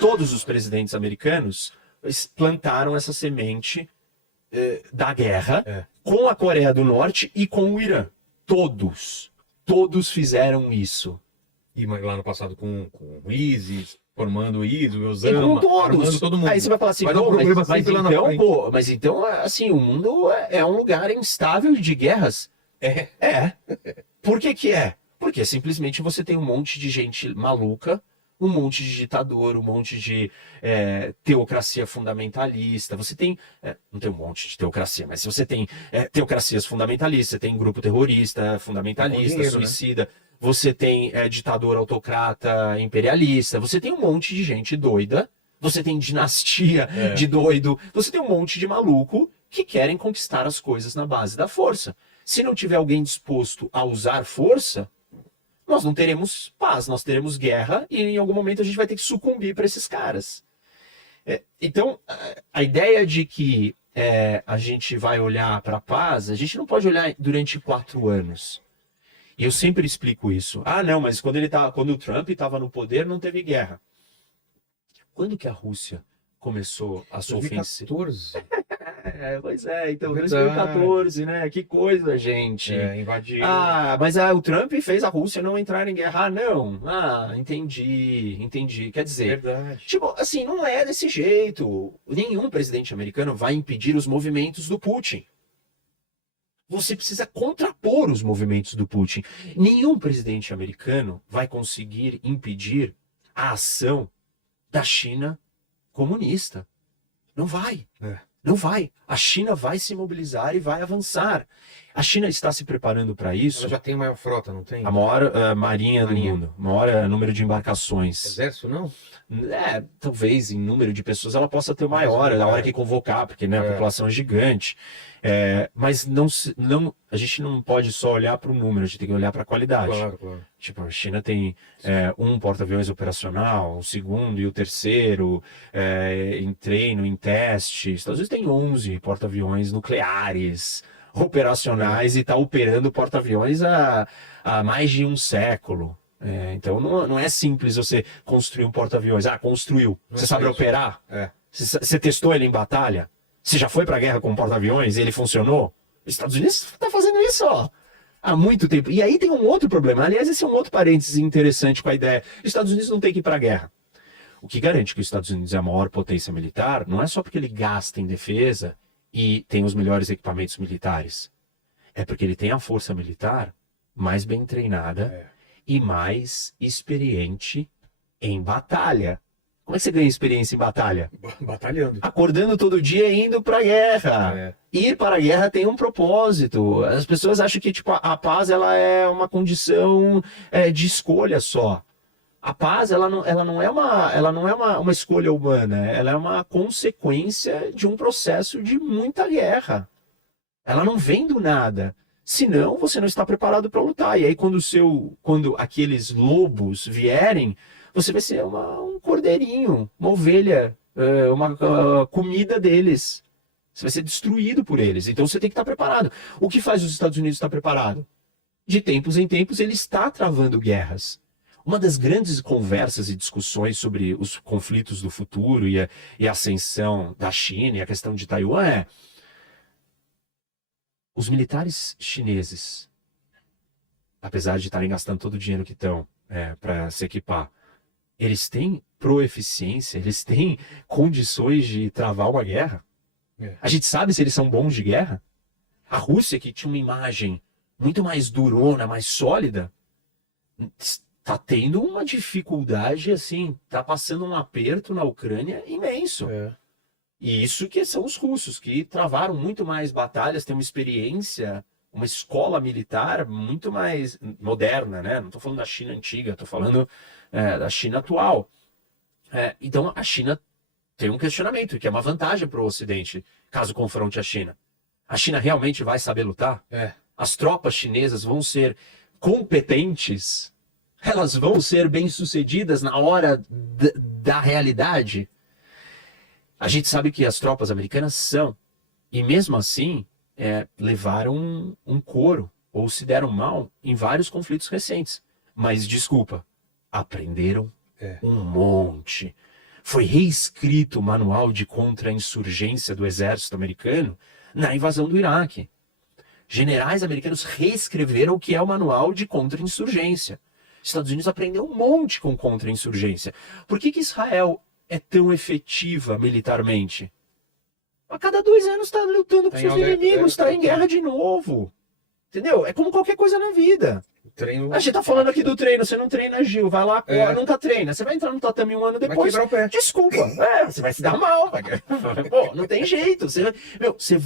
todos os presidentes americanos plantaram essa semente da guerra com a Coreia do Norte e com o Irã. Todos fizeram isso. E lá no passado com o ISIS, formando o ISIS, o Osama, com todos. armando todo mundo. Aí você vai falar assim, mas então, assim, o mundo é um lugar instável de guerras. Por que é? Porque simplesmente você tem um monte de gente maluca, um monte de ditador, um monte de teocracia fundamentalista. Você tem, não tem um monte de teocracia, mas você tem teocracias fundamentalistas, você tem grupo terrorista, fundamentalista, dinheiro, suicida, né? Você tem ditador autocrata, imperialista, você tem um monte de gente doida, você tem dinastia de doido, você tem um monte de maluco que querem conquistar as coisas na base da força. Se não tiver alguém disposto a usar força, nós não teremos paz, nós teremos guerra e em algum momento a gente vai ter que sucumbir para esses caras. Então, a ideia de que a gente vai olhar para a paz, a gente não pode olhar durante 4 anos. E eu sempre explico isso. Ah, não, mas quando o Trump estava no poder, não teve guerra. Quando que a Rússia começou a sua ofensiva? 2014. Pois é, então, Verdade. 2014, né? Que coisa, gente. Invadiu. Ah, mas o Trump fez a Rússia não entrar em guerra. Ah, não. Ah, entendi. Quer dizer, Verdade. tipo, assim, não é desse jeito. Nenhum presidente americano vai impedir os movimentos do Putin. Você precisa contrapor os movimentos do Putin. Nenhum presidente americano vai conseguir impedir a ação da China comunista. Não vai. Não vai. A China vai se mobilizar e vai avançar. A China está se preparando para isso. Ela já tem maior frota, não tem? A maior marinha do mundo. Maior número de embarcações. Exército, não? Talvez em número de pessoas ela possa ter maior na hora que convocar, porque né, a população é gigante. Mas a gente não pode só olhar para o número, a gente tem que olhar para a qualidade. Claro. Tipo, a China tem um porta-aviões operacional, o segundo e o terceiro em treino, em teste. Os Estados Unidos tem 11 porta-aviões nucleares operacionais e está operando porta-aviões há mais de um século. Então não é simples você construir um porta-aviões. Construiu. Você sabe operar? Você testou ele em batalha? Você já foi para a guerra com um porta-aviões e ele funcionou? Os Estados Unidos está fazendo isso há muito tempo. E aí tem um outro problema. Aliás, esse é um outro parênteses interessante com a ideia. Os Estados Unidos não tem que ir para a guerra. O que garante que os Estados Unidos é a maior potência militar não é só porque ele gasta em defesa e tem os melhores equipamentos militares. É porque ele tem a força militar mais bem treinada e mais experiente em batalha. Como é que você ganha experiência em batalha? Batalhando. Acordando todo dia e indo para a guerra. Ir para a guerra tem um propósito. As pessoas acham que tipo, a paz ela é uma condição de escolha só. A paz ela não é uma escolha humana, ela é uma consequência de um processo de muita guerra. Ela não vem do nada. Senão você não está preparado para lutar. E aí quando aqueles lobos vierem, você vai ser um cordeirinho, uma ovelha, uma comida deles. Você vai ser destruído por eles. Então você tem que estar preparado. O que faz os Estados Unidos estar preparado? De tempos em tempos ele está travando guerras. Uma das grandes conversas e discussões sobre os conflitos do futuro e a ascensão da China e a questão de Taiwan os militares chineses, apesar de estarem gastando todo o dinheiro que estão para se equipar, eles têm proeficiência, eles têm condições de travar uma guerra. A gente sabe se eles são bons de guerra. A Rússia, que tinha uma imagem muito mais durona, mais sólida, está tendo uma dificuldade, assim, está passando um aperto na Ucrânia imenso. E isso que são os russos, que travaram muito mais batalhas, têm uma experiência, uma escola militar muito mais moderna, né? Não estou falando da China antiga, estou falando da China atual. Então a China tem um questionamento, que é uma vantagem para o Ocidente, caso confronte a China. A China realmente vai saber lutar? As tropas chinesas vão ser competentes? Elas vão ser bem-sucedidas na hora da realidade? A gente sabe que as tropas americanas são, e mesmo assim, levaram um couro, ou se deram mal em vários conflitos recentes. Mas, desculpa, aprenderam um monte. Foi reescrito o manual de contra-insurgência do exército americano na invasão do Iraque. Generais americanos reescreveram o que é o manual de contra-insurgência. Estados Unidos aprendeu um monte com contra-insurgência. Por que Israel é tão efetiva militarmente? A cada 2 anos está lutando com seus inimigos, está em guerra de novo. Entendeu? É como qualquer coisa na vida. Treino... A gente tá falando aqui do treino, você não treina, Gil, vai lá, nunca treina. Você vai entrar no tatame 1 ano depois, vai quebrar o pé. Desculpa, você vai se dar mal. Pô, não tem jeito. Você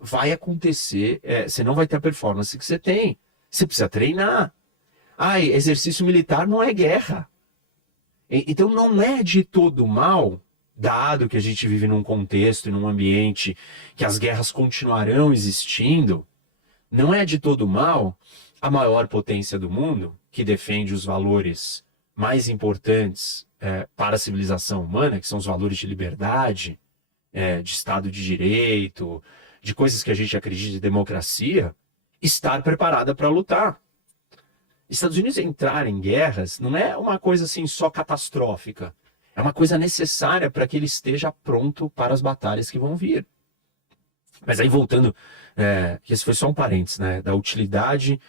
vai acontecer, você não vai ter a performance que você tem. Você precisa treinar. Ai, exercício militar não é guerra. Então não é de todo mal, dado que a gente vive num contexto e num ambiente que as guerras continuarão existindo, não é de todo mal a maior potência do mundo, que defende os valores mais importantes para a civilização humana, que são os valores de liberdade, de Estado de Direito, de coisas que a gente acredita de democracia, estar preparada para lutar. Estados Unidos entrar em guerras não é uma coisa assim só catastrófica. É uma coisa necessária para que ele esteja pronto para as batalhas que vão vir. Mas aí voltando, que esse foi só um parênteses, né, da utilidade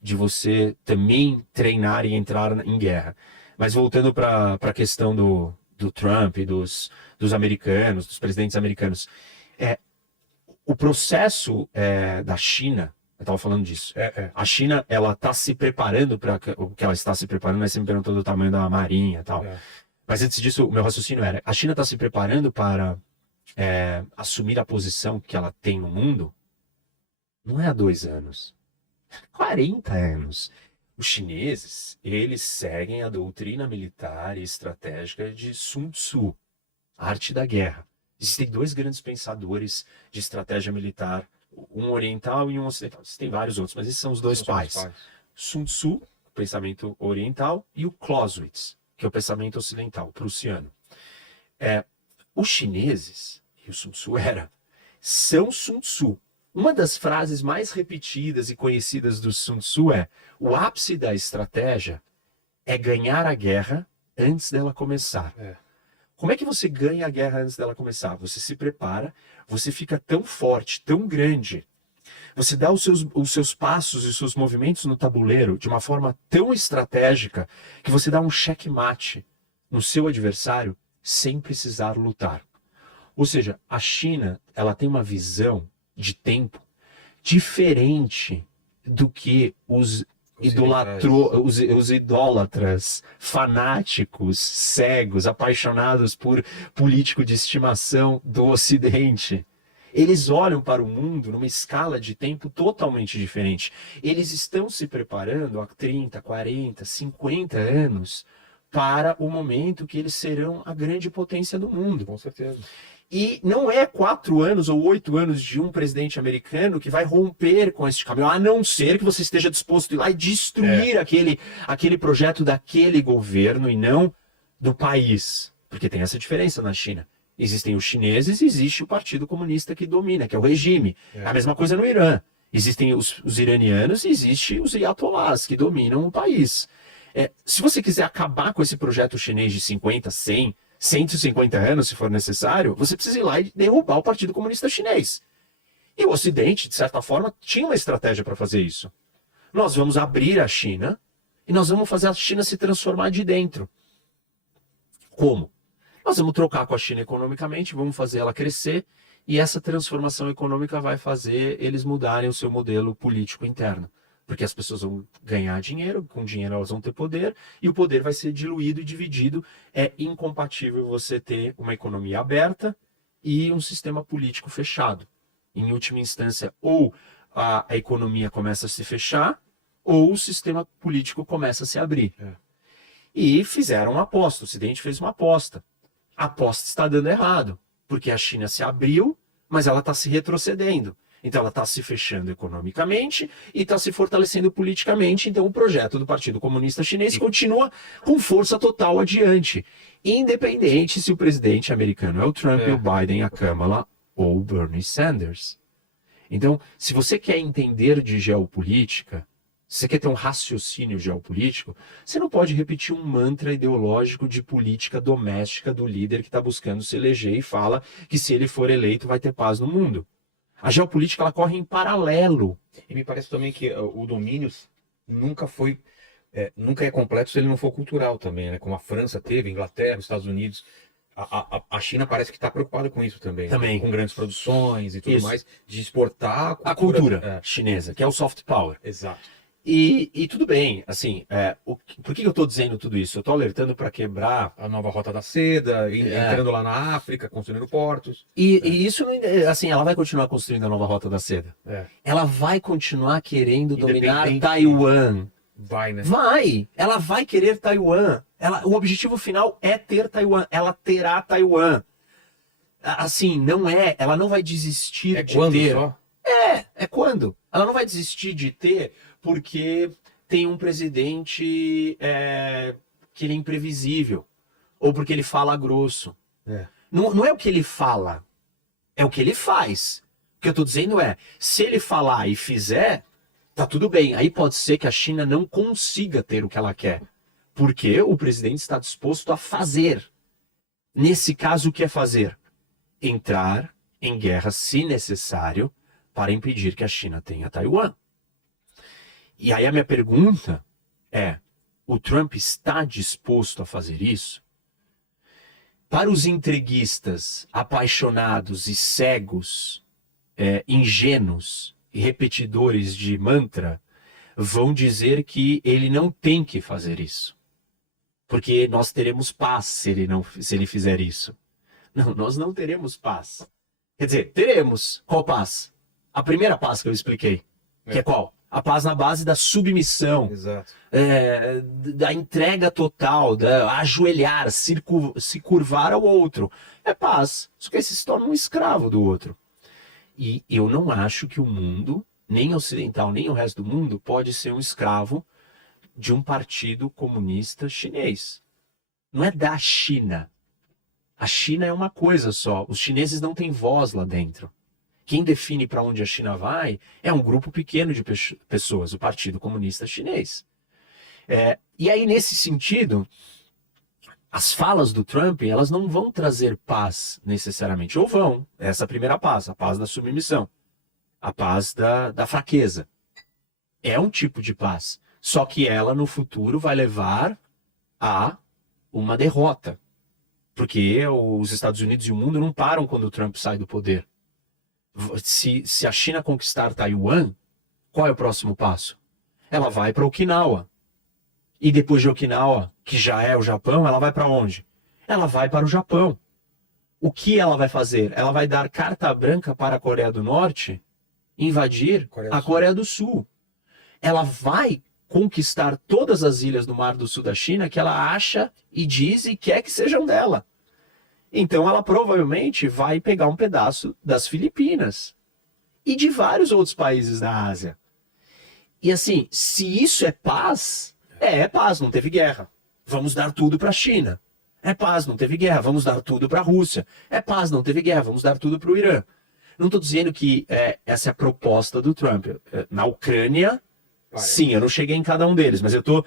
de você também treinar e entrar em guerra. Mas voltando para a questão do Trump e dos americanos, dos presidentes americanos, o processo da China, eu estava falando disso, a China ela está se preparando para o que ela está se preparando, você me perguntou do tamanho da marinha e tal. Mas antes disso, o meu raciocínio era, a China está se preparando para assumir a posição que ela tem no mundo, não é há 2 anos, 40 anos. Os chineses, eles seguem a doutrina militar e estratégica de Sun Tzu, a arte da guerra. Existem 2 grandes pensadores de estratégia militar, um oriental e um ocidental. Tem vários outros, mas esses são os 2 pais. Sun Tzu, o pensamento oriental, e o Clausewitz, que é o pensamento ocidental, prussiano. Os chineses, e o Sun Tzu são Sun Tzu. Uma das frases mais repetidas e conhecidas do Sun Tzu é: o ápice da estratégia é ganhar a guerra antes dela começar. Como é que você ganha a guerra antes dela começar? Você se prepara, você fica tão forte, tão grande, você dá os seus passos e os seus movimentos no tabuleiro de uma forma tão estratégica que você dá um checkmate no seu adversário sem precisar lutar. Ou seja, a China, ela tem uma visão de tempo diferente do que os idólatras, fanáticos, cegos, apaixonados por político de estimação do Ocidente. Eles olham para o mundo numa escala de tempo totalmente diferente. Eles estão se preparando há 30, 40, 50 anos para o momento que eles serão a grande potência do mundo. Com certeza. E não é 4 anos ou 8 anos de um presidente americano que vai romper com este caminho, a não ser que você esteja disposto a ir lá e destruir aquele projeto daquele governo e não do país. Porque tem essa diferença na China. Existem os chineses e existe o Partido Comunista que domina, que é o regime. É a mesma coisa no Irã. Existem os iranianos e existem os ayatollahs que dominam o país. Se você quiser acabar com esse projeto chinês de 50, 100, 150 anos, se for necessário, você precisa ir lá e derrubar o Partido Comunista Chinês. E o Ocidente, de certa forma, tinha uma estratégia para fazer isso. Nós vamos abrir a China e nós vamos fazer a China se transformar de dentro. Como? Nós vamos trocar com a China economicamente, vamos fazer ela crescer e essa transformação econômica vai fazer eles mudarem o seu modelo político interno. Porque as pessoas vão ganhar dinheiro, com dinheiro elas vão ter poder, e o poder vai ser diluído e dividido. É incompatível você ter uma economia aberta e um sistema político fechado. Em última instância, ou a economia começa a se fechar, ou o sistema político começa a se abrir. E fizeram uma aposta, o Ocidente fez uma aposta. A aposta está dando errado, porque a China se abriu, mas ela está se retrocedendo. Então ela está se fechando economicamente e está se fortalecendo politicamente. Então o projeto do Partido Comunista Chinês continua com força total adiante. Independente se o presidente americano é o Trump, o Biden, a Kamala ou o Bernie Sanders. Então, se você quer entender de geopolítica, se você quer ter um raciocínio geopolítico, você não pode repetir um mantra ideológico de política doméstica do líder que está buscando se eleger e fala que se ele for eleito vai ter paz no mundo. A geopolítica ela corre em paralelo. E me parece também que o domínio nunca foi, nunca é completo se ele não for cultural também, né? Como a França teve, a Inglaterra, os Estados Unidos. A China parece que está preocupada com isso também. Também. Com grandes produções e tudo Isso. mais, de exportar A cultura chinesa, que é o soft power. Exato. E tudo bem, assim, por que eu estou dizendo tudo isso? Eu estou alertando para quebrar. A nova rota da seda, entrando lá na África, construindo portos. E isso, assim, ela vai continuar construindo a nova rota da seda. Ela vai continuar querendo dominar Taiwan. Vai, né? Vai! Ela vai querer Taiwan. O objetivo final é ter Taiwan. Ela terá Taiwan. Assim, ela não vai desistir de quando ter. só? É quando. Ela não vai desistir de ter porque tem um presidente que ele é imprevisível. Ou porque ele fala grosso. Não é o que ele fala, é o que ele faz. O que eu estou dizendo se ele falar e fizer, tá tudo bem. Aí pode ser que a China não consiga ter o que ela quer. Porque o presidente está disposto a fazer. Nesse caso, o que é fazer? Entrar em guerra, se necessário, para impedir que a China tenha Taiwan. E aí a minha pergunta é, o Trump está disposto a fazer isso? Para os entreguistas, apaixonados e cegos, ingênuos e repetidores de mantra, vão dizer que ele não tem que fazer isso. Porque nós teremos paz se ele fizer isso. Não, nós não teremos paz. Quer dizer, teremos. Qual paz? A primeira paz que eu expliquei. Que é qual? A paz na base da submissão. Exato. Da entrega total, da ajoelhar, se curvar ao outro. É paz. Só que aí você se torna um escravo do outro. E eu não acho que o mundo, nem ocidental, nem o resto do mundo, pode ser um escravo de um partido comunista chinês. Não é da China. A China é uma coisa só. Os chineses não têm voz lá dentro. Quem define para onde a China vai é um grupo pequeno de pessoas, o Partido Comunista Chinês. E aí, nesse sentido, as falas do Trump, elas não vão trazer paz necessariamente. Ou vão. Essa é a primeira paz, a paz da submissão. A paz da fraqueza. É um tipo de paz. Só que ela, no futuro, vai levar a uma derrota. Porque os Estados Unidos e o mundo não param quando o Trump sai do poder. Se a China conquistar Taiwan, qual é o próximo passo? Ela vai para Okinawa. E depois de Okinawa, que já é o Japão, ela vai para onde? Ela vai para o Japão. O que ela vai fazer? Ela vai dar carta branca para a Coreia do Norte invadir a Coreia do Sul. Ela vai conquistar todas as ilhas do Mar do Sul da China que ela acha e diz e quer que sejam dela. Então ela provavelmente vai pegar um pedaço das Filipinas e de vários outros países da Ásia. E assim, se isso é paz, é paz, não teve guerra. Vamos dar tudo para a China. É paz, não teve guerra, vamos dar tudo para a Rússia. É paz, não teve guerra, vamos dar tudo para o Irã. Não estou dizendo que essa é a proposta do Trump. Na Ucrânia, sim, eu não cheguei em cada um deles, mas eu estou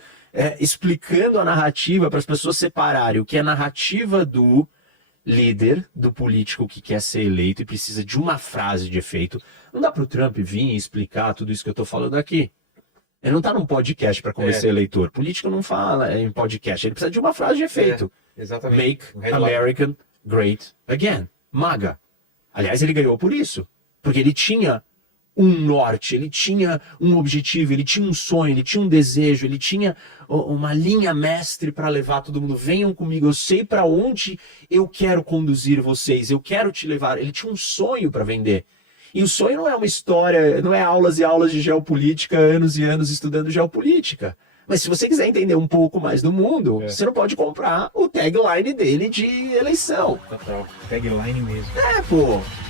explicando a narrativa para as pessoas separarem o que é a narrativa do líder, do político que quer ser eleito e precisa de uma frase de efeito. Não dá para o Trump vir e explicar tudo isso que eu estou falando aqui. Ele não está num podcast para convencer eleitor. Político não fala em podcast, ele precisa de uma frase de efeito. Exatamente. Make America Great Again. MAGA. Aliás, ele ganhou por isso. Porque ele tinha um norte, ele tinha um objetivo, ele tinha um sonho, ele tinha um desejo, ele tinha uma linha mestre para levar todo mundo. Venham comigo, eu sei para onde eu quero conduzir vocês, eu quero te levar. Ele tinha um sonho para vender. E o sonho não é uma história, não é aulas e aulas de geopolítica, anos e anos estudando geopolítica. Mas se você quiser entender um pouco mais do mundo, você não pode comprar o tagline dele de eleição. Total. Tagline mesmo. Pô.